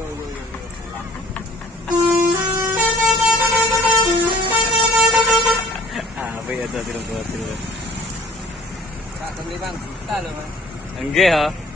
Apa ya tuh film. Kak, bang, talo man. Enggak ha.